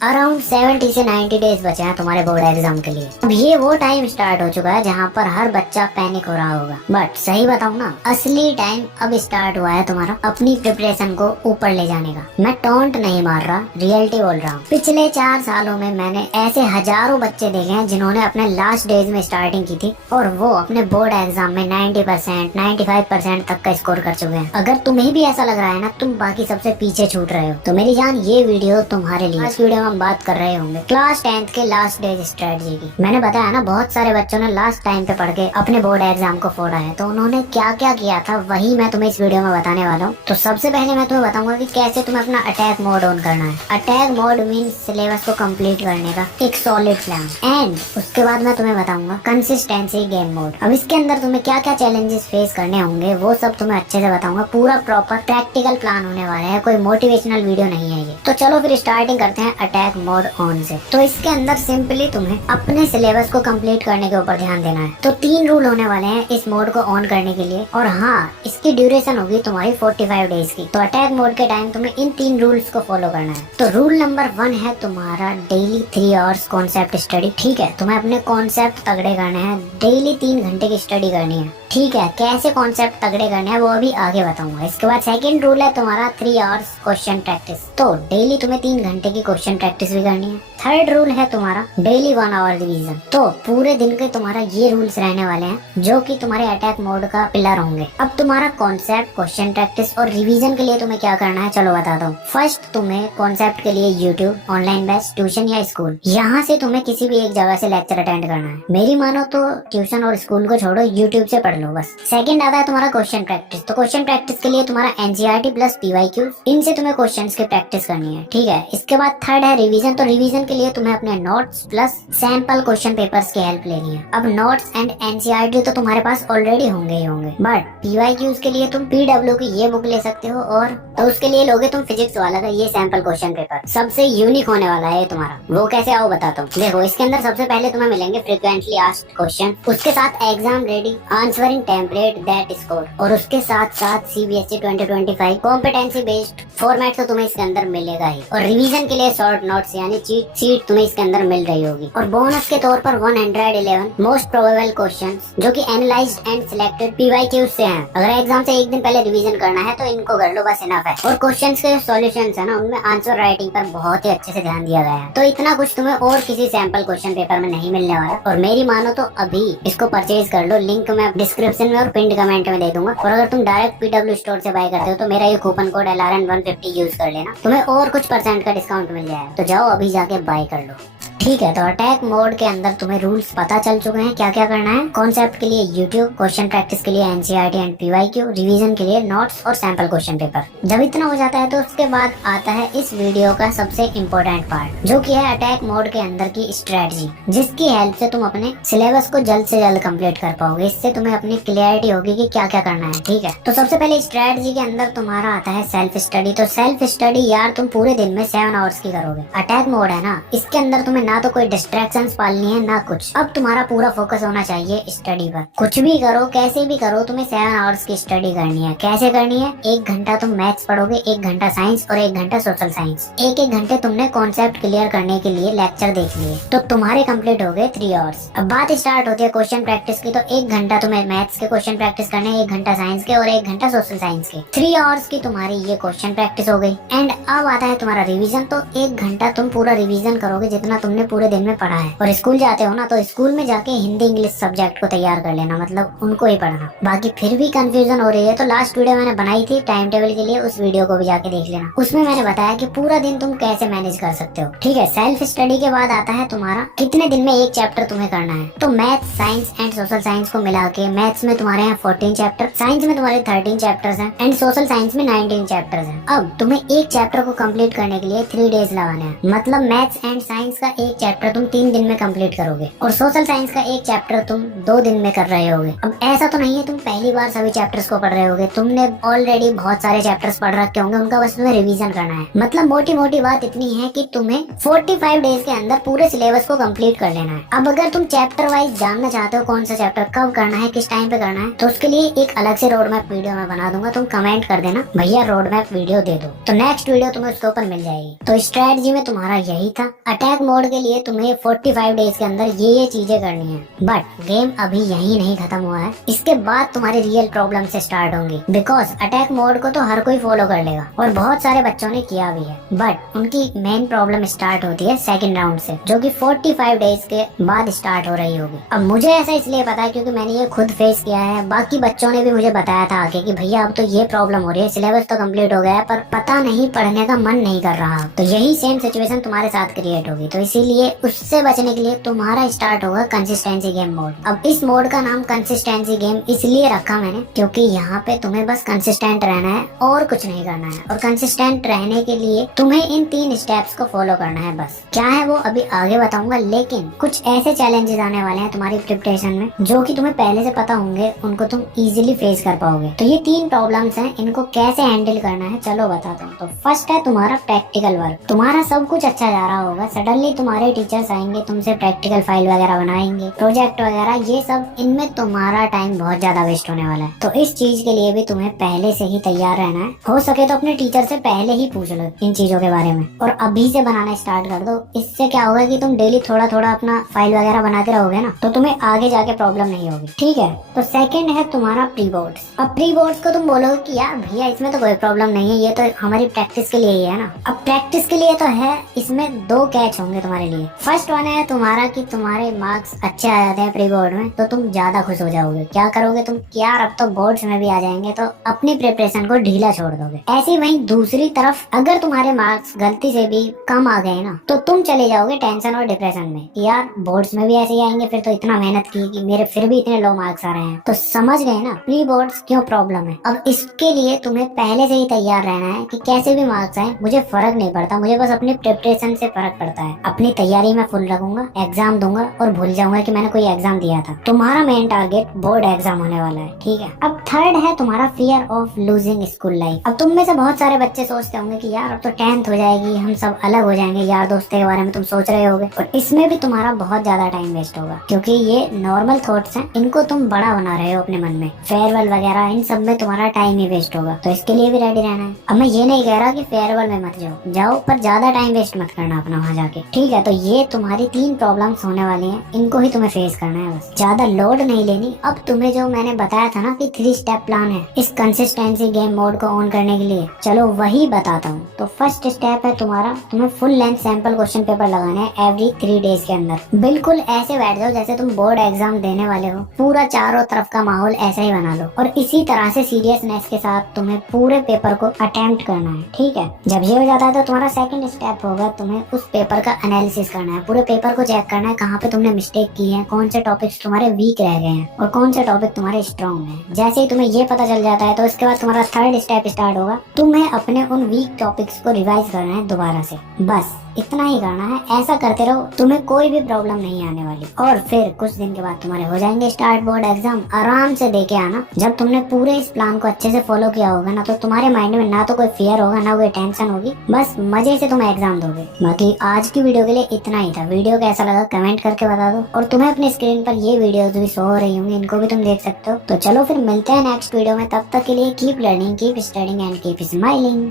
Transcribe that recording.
Around 70 से 90 days बचे हैं तुम्हारे बोर्ड एग्जाम के लिए। अब ये वो टाइम स्टार्ट हो चुका है जहाँ पर हर बच्चा पैनिक हो रहा होगा। बट सही बताऊँ ना, असली टाइम अब स्टार्ट हुआ है तुम्हारा अपनी प्रिपरेशन को ऊपर ले जाने का। मैं टॉन्ट नहीं मार रहा, रियलिटी बोल रहा हूँ। पिछले 4 सालों में मैंने ऐसे हजारों बच्चे देखे हैं जिन्होंने अपने लास्ट डेज में स्टार्टिंग की थी और वो अपने बोर्ड एग्जाम में 90%, 95% तक का स्कोर कर चुके हैं। अगर तुम्हें भी ऐसा लग रहा है ना तुम बाकी सबसे पीछे छूट रहे हो, तो मेरी जान ये वीडियो तुम्हारे लिए। आज वीडियो हम बात कर रहे होंगे क्लास 10th के लास्ट डेज स्ट्रेटजी की। मैंने बताया ना बहुत सारे बच्चों ने लास्ट टाइम पे पढ़ के अपने बोर्ड एग्जाम को फोड़ा है, तो उन्होंने क्या क्या किया था वही मैं तुम्हें इस वीडियो में बताने वाला हूँ। तो सबसे पहले मैं तुम्हें बताऊंगा कि कैसे तुम्हें अपना अटैक मोड ऑन करना है। अटैक मोड मीन सिलेबस को कंप्लीट करने का एक सॉलिड प्लान। एंड उसके बाद मैं तुम्हें बताऊंगा कंसिस्टेंसी गेम मोड। अब इसके अंदर तुम्हें क्या क्या चैलेंजेस फेस करने होंगे वो सब तुम्हें अच्छे से बताऊंगा। पूरा प्रॉपर प्रैक्टिकल प्लान होने वाला है, कोई मोटिवेशनल वीडियो नहीं है ये। तो चलो फिर स्टार्टिंग करते हैं अटैक मोड ऑन से। तो इसके अंदर सिंपली तुम्हें अपने सिलेबस को कंप्लीट करने के ऊपर ध्यान देना है। तो 3 रूल होने वाले हैं इस मोड को ऑन करने के लिए, और हाँ इसकी ड्यूरेशन होगी तुम्हारी 45 डेज की। तो अटैक मोड के टाइम तुम्हें इन 3 रूल्स को फॉलो करना है। तो रूल नंबर 1 है तुम्हारा डेली 3 आवर्स कॉन्सेप्ट स्टडी। ठीक है, तुम्हें अपने कॉन्सेप्ट तगड़े करने हैं, डेली 3 घंटे की स्टडी करनी है। ठीक है, कैसे कॉन्सेप्ट तगड़े करने हैं वो अभी आगे बताऊंगा। इसके बाद सेकंड रूल है तुम्हारा 3 आवर्स क्वेश्चन प्रैक्टिस। तो डेली तुम्हें 3 घंटे की क्वेश्चन प्रैक्टिस भी करनी है। थर्ड रूल है तुम्हारा डेली 1 आवर रिवीजन। तो पूरे दिन के तुम्हारा ये रूल्स रहने वाले हैं जो कि तुम्हारे अटैक मोड का पिलर होंगे। अब तुम्हारा कॉन्सेप्ट, क्वेश्चन प्रैक्टिस और रिवीजन के लिए तुम्हें क्या करना है चलो बताता हूँ। फर्स्ट तुम्हें कॉन्सेप्ट के लिए यूट्यूब, ऑनलाइन बैच, ट्यूशन या स्कूल, यहाँ से तुम्हें किसी भी एक जगह से लेक्चर अटेंड करना है। मेरी मानो तो ट्यूशन और स्कूल को छोड़ो, यूट्यूब से पढ़ लो बस। सेकंड आता है तुम्हारा क्वेश्चन प्रैक्टिस। तो क्वेश्चन प्रैक्टिस के लिए तुम्हारा एनसीईआरटी प्लस पीवाईक्यू, इनसे तुम्हें क्वेश्चंस की प्रैक्टिस करनी है। ठीक है, इसके बाद थर्ड है रिवीजन। तो रिवीजन के लिए तुम्हें अपने notes plus sample question papers की हेल्प लेनी है। अब नोट्स एंड एनसीईआरटी तो तुम्हारे पास ऑलरेडी होंगे ही होंगे, बट पीवाईक्यूज के लिए तुम पीडब्ल्यू की ये बुक ले सकते हो, और तो उसके लिए लोगे तुम फिजिक्स वाला का ये सैंपल क्वेश्चन पेपर। सबसे यूनिक होने वाला है तुम्हारा। वो कैसे आओ बताता हूँ। देखो इसके अंदर सबसे पहले तुम्हें मिलेंगे फ्रीक्वेंटली आस्क्ड क्वेश्चन, उसके साथ exam ready answering template that score, और उसके साथ साथ सीबीएसई 2025 कॉम्पिटेंसी बेस्ड फॉर्मेट तो तुम्हें इसके अंदर मिलेगा ही। और रिवीजन के लिए शॉर्ट नोट्स यानी चीट शीट तुम्हें इसके अंदर मिल रही होगी। और बोनस के तौर पर 111 मोस्ट प्रोबेबल क्वेश्चंस जो कि एनालाइज्ड एंड सिलेक्टेड पीवाईक्यूज से हैं। अगर एग्जाम से एक दिन पहले रिवीजन करना है तो इनको कर लो, बस इनफ है। और क्वेश्चंस के सॉल्यूशंस है ना, उनमें आंसर राइटिंग पर बहुत ही अच्छे से ध्यान दिया गया है। तो इतना कुछ तुम्हें और किसी सैंपल क्वेश्चन पेपर में नहीं मिलने वाला। और मेरी मानो तो अभी इसको परचेज कर लो, लिंक मैं डिस्क्रिप्शन में और पिंड कमेंट में दे दूंगा। और अगर तुम डायरेक्ट पीडब्ल्यू स्टोर से बाय करते हो तो मेरा ये कूपन कोड LRN150 यूज कर लेना, तुम्हें और कुछ % का डिस्काउंट मिल जाएगा। तो जाओ अभी जाके बाय कर लो। ठीक है, तो अटैक मोड के अंदर तुम्हें रूल्स पता चल चुके हैं क्या क्या करना है। कॉन्सेप्ट के लिए यूट्यूब, क्वेश्चन प्रैक्टिस के लिए एनसीईआरटी एंड पीवाईक्यू, रिवीजन के लिए नोट्स और सैंपल क्वेश्चन पेपर। जब इतना हो जाता है तो उसके बाद आता है इस वीडियो का सबसे इम्पोर्टेंट पार्ट, जो कि है अटैक मोड के अंदर की स्ट्रेटजी, जिसकी हेल्प से तुम अपने सिलेबस को जल्द से जल्द कंप्लीट कर पाओगे। इससे तुम्हें अपनी क्लियरिटी होगी कि क्या क्या करना है। ठीक है, तो सबसे पहले स्ट्रेटजी के अंदर तुम्हारा आता है सेल्फ स्टडी। तो सेल्फ स्टडी यार तुम पूरे दिन में 7 आवर्स की करोगे। अटैक मोड है ना, इसके अंदर तुम्हें ना तो कोई डिस्ट्रैक्शंस पालनी है ना कुछ। अब तुम्हारा पूरा फोकस होना चाहिए स्टडी पर। कुछ भी करो, कैसे भी करो, तुम्हें 7 आवर्स की स्टडी करनी है। कैसे करनी है? 1 घंटा तुम मैथ्स पढ़ोगे, 1 घंटा साइंस और 1 घंटा सोशल साइंस। एक घंटे तुमने कॉन्सेप्ट क्लियर करने के लिए लेक्चर देख लिए, तो तुम्हारे कंप्लीट हो गए 3 आवर्स। अब बात स्टार्ट होती है क्वेश्चन प्रैक्टिस की। तो 1 घंटा तुम्हें मैथ्स के क्वेश्चन प्रैक्टिस करने, 1 घंटा साइंस के और 1 घंटा सोशल साइंस के। 3 आवर्स की तुम्हारी ये क्वेश्चन प्रैक्टिस हो गई। एंड अब आता है तुम्हारा रिवीजन। तो 1 घंटा तुम पूरा रिवीजन करोगे जितना तुमने पूरे दिन में पढ़ा है। और स्कूल जाते हो ना, तो स्कूल में जाके हिंदी इंग्लिश सब्जेक्ट को तैयार कर लेना, मतलब उनको ही पढ़ना। बाकी फिर भी कंफ्यूजन हो रही है तो लास्ट वीडियो मैंने बनाई थी टाइम टेबल के लिए, उस वीडियो को भी जाके देख लेना। उसमें मैंने बताया कि पूरा दिन तुम कैसे मैनेज कर सकते हो। ठीक है, सेल्फ स्टडी के बाद आता है तुम्हारा कितने दिन में एक चैप्टर तुम्हें करना है। तो math, science and social science को मिला के मैथ्स में तुम्हारे यहाँ 14 चैप्टर, साइंस में तुम्हारे 13 चैप्टर्स हैं एंड सोशल साइंस में 19 चैप्टर्स हैं। अब तुम्हें एक चैप्टर को कंप्लीट करने के लिए 3 डेज लगाने हैं। मतलब मैथ्स एंड साइंस का एक चैप्टर तुम 3 दिन में कंप्लीट करोगे और सोशल साइंस का एक चैप्टर तुम 2 दिन में कर रहे होगे। अब ऐसा तो नहीं है तुम पहली बार सभी चैप्टर्स को पढ़ रहे होगे, तुमने ऑलरेडी बहुत सारे चैप्टर्स पढ़ रखे होंगे, उनका बस तुम्हें रिवीजन करना है। मतलब मोटी मोटी बात इतनी है कि तुम्हें 45 डेज के अंदर पूरे सिलेबस को कंप्लीट कर लेना है। अब अगर तुम चैप्टर वाइज जानना चाहते हो कौन सा चैप्टर कब करना है, किस टाइम पे करना है, तो उसके लिए एक अलग से रोड मैप वीडियो मैं बना दूंगा। तुम कमेंट कर देना भैया रोड मैप वीडियो दे दो, तो नेक्स्ट वीडियो तुम्हें उसके ऊपर मिल जाएगी। तो स्ट्रेटजी में तुम्हारा यही था। अटैक मोड के लिए तुम्हें 45 डेज के अंदर ये चीजें करनी है। बट गेम अभी यही नहीं खत्म हुआ है, इसके बाद तुम्हारी रियल प्रॉब्लम से स्टार्ट होंगी। बिकॉज अटैक मोड को तो हर कोई फॉलो कर लेगा और बहुत सारे बच्चों ने किया भी है, बट उनकी मेन प्रॉब्लम स्टार्ट होती है सेकंड राउंड से, जो कि 45 डेज के बाद स्टार्ट हो रही होगी। अब मुझे ऐसा इसलिए पता है क्योंकि मैंने ये खुद फेस किया है। बाकी बच्चों ने भी मुझे बताया था आगे कि भैया अब तो ये प्रॉब्लम हो रही है, सिलेबस तो कंप्लीट हो गया है पर पता नहीं पढ़ने का मन नहीं कर रहा। तो यही सेम सिचुएशन तुम्हारे साथ क्रिएट होगी। तो इसीलिए उससे बचने के लिए तुम्हारा स्टार्ट होगा कंसिस्टेंसी गेम मोड। अब इस मोड का नाम कंसिस्टेंसी गेम इसलिए रखा मैंने क्योंकि यहाँ पे तुम्हें बस कंसिस्टेंट रहना है और कुछ नहीं करना है। और कंसिस्टेंट रहने के लिए तुम्हें इन 3 स्टेप्स को फॉलो करना है। बस क्या है वो अभी आगे बताऊंगा, लेकिन कुछ ऐसे चैलेंजेस आने वाले हैं तुम्हारी प्रिपरेशन में जो कि तुम्हें पहले से पता होंगे, उनको तुम इजीली फेस कर पाओगे। तो ये 3 प्रॉब्लम्स हैं, इनको कैसे हैंडल करना है चलो बताता हूँ। तो फर्स्ट है तुम्हारा प्रैक्टिकल वर्क। तुम्हारा सब कुछ अच्छा जा रहा होगा, सडनली तुम्हारे टीचर्स आएंगे, तुमसे प्रैक्टिकल फाइल वगैरह बनाएंगे, प्रोजेक्ट वगैरह, ये सब इनमें तुम्हारा टाइम बहुत ज्यादा वेस्ट होने वाला है। तो इस चीज के लिए भी तुम्हें पहले से ही तैयार रहना है। हो सके तो अपने टीचर से पहले ही पूछ लो इन चीजों के बारे में और अभी से बनाना स्टार्ट कर दो। इससे क्या होगा कि तुम डेली थोड़ा थोड़ा अपना फाइल वगैरह बनाते रहोगे ना, तो तुम्हें आगे जाके प्रॉब्लम नहीं होगी। ठीक है, तो सेकंड है तुम्हारा प्री बोर्ड्स। अब प्री बोर्ड्स को तुम बोलोगे कि यार भैया इसमें तो कोई प्रॉब्लम नहीं है, ये तो हमारी प्रैक्टिस के लिए ही है ना। अब प्रैक्टिस के लिए तो है, इसमें 2 कैच होंगे तुम्हारे लिए। फर्स्ट वन है तुम्हारा कि तुम्हारे मार्क्स अच्छे आ जाते हैं प्री बोर्ड में तो तुम ज्यादा खुश हो जाओगे। क्या करोगे तुम, यार अब तो बोर्ड्स में भी आ जाएंगे, तो अपनी प्रिपरेशन को ढीला छोड़ दोगे। ऐसे ही वहीं दूसरी तरफ अगर तुम्हारे मार्क्स गलती से भी कम आ गए ना, तो तुम चले जाओगे टेंशन और डिप्रेशन में कि यार बोर्ड्स में भी ऐसे ही आएंगे, फिर तो इतना मेहनत की कि मेरे फिर भी इतने लो मार्क्स आ रहे हैं। तो समझ गए ना प्री बोर्ड्स क्यों प्रॉब्लम है। अब इसके लिए तुम्हें पहले से ही तैयार रहना है कि कैसे भी मार्क्स आए मुझे फर्क नहीं पड़ता, मुझे बस अपनी प्रिपरेशन से फर्क पड़ता है। अपनी तैयारी में फुल रखूंगा, एग्जाम दूंगा और भूल जाऊंगा कि मैंने कोई एग्जाम दिया था। तुम्हारा मेन टारगेट बोर्ड एग्जाम होने वाला है। ठीक है, अब थर्ड है तुम्हारा fear of losing school life. अब तुम में से बहुत सारे बच्चे सोचते होंगे कि यार अब तो 10th हो जाएगी, हम सब अलग हो जाएंगे, यार दोस्तों के बारे में तुम सोच रहे होगे और इसमें भी तुम्हारा बहुत ज्यादा टाइम वेस्ट होगा क्योंकि ये नॉर्मल थॉट्स हैं, इनको तुम बड़ा बना रहे हो अपने मन में। फेयरवेल वगैरह इन सब में तुम्हारा टाइम ही वेस्ट होगा, तो इसके लिए भी रेडी रहना है। अब मैं ये नहीं कह रहा कि फेयरवेल में मत जाओ पर ज्यादा टाइम वेस्ट मत करना अपना वहाँ जाके। ठीक है, तो ये तुम्हारी 3 प्रॉब्लम्स होने वाली हैं, इनको ही तुम्हें फेस करना है, बस ज्यादा लोड नहीं लेनी। अब तुम्हें जो मैंने बताया था ना कि 3 स्टेप प्लान है इस कंसिस्टेंसी गेम मोड को ऑन करने के लिए, चलो वही बताता हूँ। तो फर्स्ट स्टेप है तुम्हारा, तुम्हें full length sample question paper लगाने हैं एवरी 3 डेज के अंदर। बिल्कुल ऐसे बैठ जाओ जैसे तुम बोर्ड एग्जाम देने वाले हो, पूरा चारों तरफ का माहौल ऐसा ही बना लो और इसी तरह से सीरियसनेस के साथ तुम्हें पूरे पेपर को अटेम्प्ट करना है। ठीक है, जब ये हो जाता है तो तुम्हारा सेकंड स्टेप होगा तुम्हें उस पेपर का एनालिसिस करना है, पूरे पेपर को चेक करना है कहाँ पे तुमने मिस्टेक की है, कौन से टॉपिक्स तुम्हारे वीक रह गए हैं और कौन से टॉपिक तुम्हारे स्ट्रॉन्ग हैं। जैसे ही तुम्हें ये पता चल जाता है तो इसके बाद तुम्हारा थर्ड स्टेप स्टार्ट होगा, तुम्हें अपने उन वीक टॉपिक्स को रिवाइज करना है दोबारा से। बस इतना ही करना है, ऐसा करते रहो, तुम्हें कोई भी प्रॉब्लम नहीं आने वाली। और फिर कुछ दिन के बाद तुम्हारे हो जाएंगे स्टार्ट बोर्ड एग्जाम। आराम से देके आना, जब तुमने पूरे इस प्लान को अच्छे से फॉलो किया होगा ना, तो तुम्हारे माइंड में ना तो कोई फियर होगा ना कोई टेंशन होगी, बस मजे से तुम एग्जाम दोगे। बाकी आज की वीडियो के लिए इतना ही था। वीडियो कैसा लगा कमेंट करके बता दो और तुम्हें अपनी स्क्रीन पर ये वीडियोस भी शो हो रही होंगी, इनको भी तुम देख सकते हो। तो चलो फिर मिलते हैं नेक्स्ट वीडियो में, तब तक के लिए keep learning, keep studying and keep smiling.